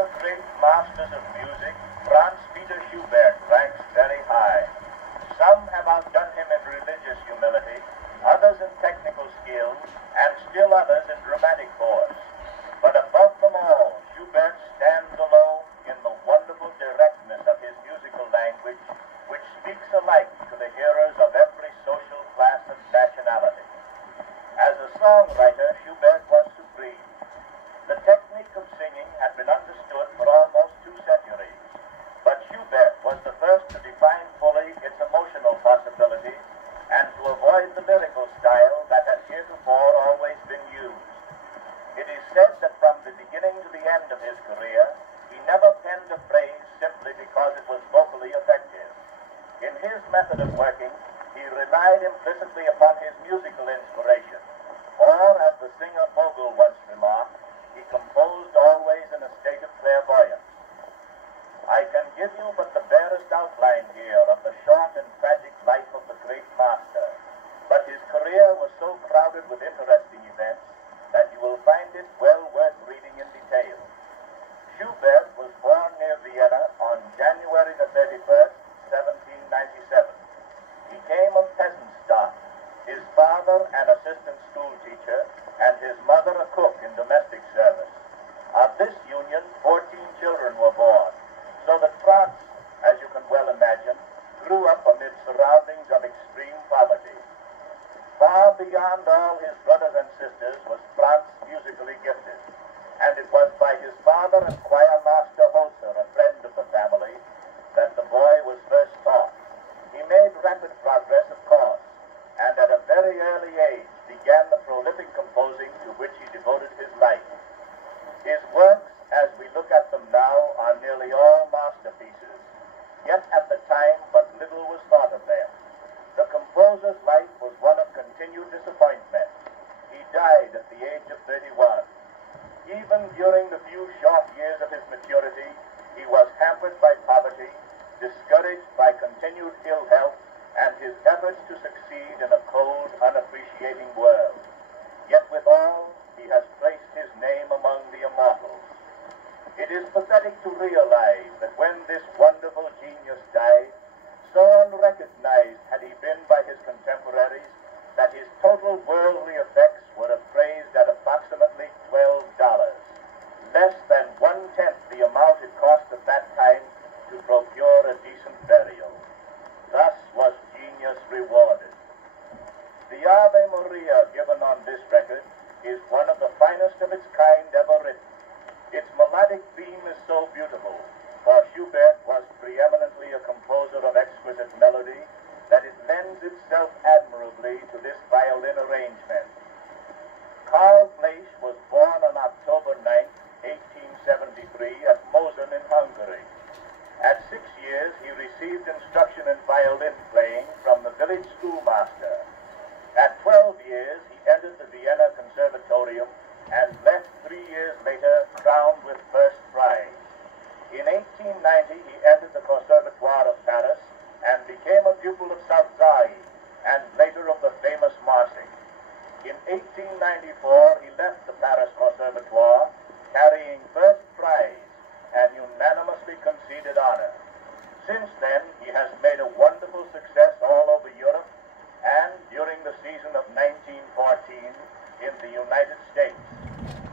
the great masters of music, Franz Peter Schubert ranks very high. Some have outdone him in religious humility, others in technical skill, and still others in dramatic force. But above them all, Schubert stands alone in the wonderful directness of his musical language, which speaks alike to the hearers of every social class and nationality. As a songwriter, Schubert was supreme. The technique of singing had been understood for almost 2 centuries, but Schubert was the first to define fully its emotional possibilities and to avoid the lyrical style that had heretofore always been used. It is said that from the beginning to the end of his career, he never penned a phrase simply because it was vocally effective. In his method of working, he relied implicitly upon his musical inspiration, or, as the singer Vogel once remarked, he composed always in a state of clairvoyance. I can give you but the barest outline here of the short and tragic life of the great master, but his career was so crowded with interesting events that you will find it well worth reading in detail. Schubert was born near Vienna on January the 31st, 1797. He came of peasant stock, his father an assistant school teacher, and his mother a cook in domestic service. Of this union, 14 children were born, so that Franz, as you can well imagine, grew up amid surroundings of extreme poverty. Far beyond all his brothers and sisters was Franz musically gifted, and it was by his father and choir master Holzer, a friend of the family, that the boy was first taught. He made rapid progress, of course, and at a very early age began the prolific composing to which he devoted his life. His works, as we look at them now, are nearly all masterpieces, yet at the time but little was thought of them. The composer's life was one of continued disappointment. He died at the age of 31. Even during the few short years of his maturity, he was hampered by poverty, discouraged by continued ill health, and his efforts to succeed in a cold, unappreciating world. Yet withal, he has placed his name among the immortals. It is pathetic to realize that when this wonderful genius died, so unrecognized had he been by his contemporaries that his total worldly effects were appraised at approximately $12, less than 1/10 the amount it cost at that time to procure a decent burial. Thus was genius rewarded. The Ave Maria given on this record is one of the finest of its kind ever written. Its melodic theme is so beautiful, for Schubert was preeminently a composer of exquisite melody, that it lends itself admirably to this violin arrangement. Karl Flesch was born on October 9, 1873, at Mosen in Hungary. At 6 years, he received instruction in violin playing from the village schoolmaster. At 12 years, he entered the Vienna Conservatorium and left 3 years later crowned with first prize. In 1890, he entered the Conservatoire of Paris and became a pupil of Salzai and later of the famous Marcy. In 1894, he left the Paris Conservatoire carrying first prize and unanimously conceded honor. Since then, he has made a wonderful success all over Europe and during the season of 1914 in the United States.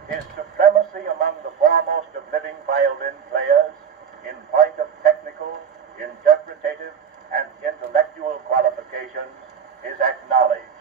His supremacy among the foremost of living violin players in point of technical, interpretative, and intellectual qualifications is acknowledged.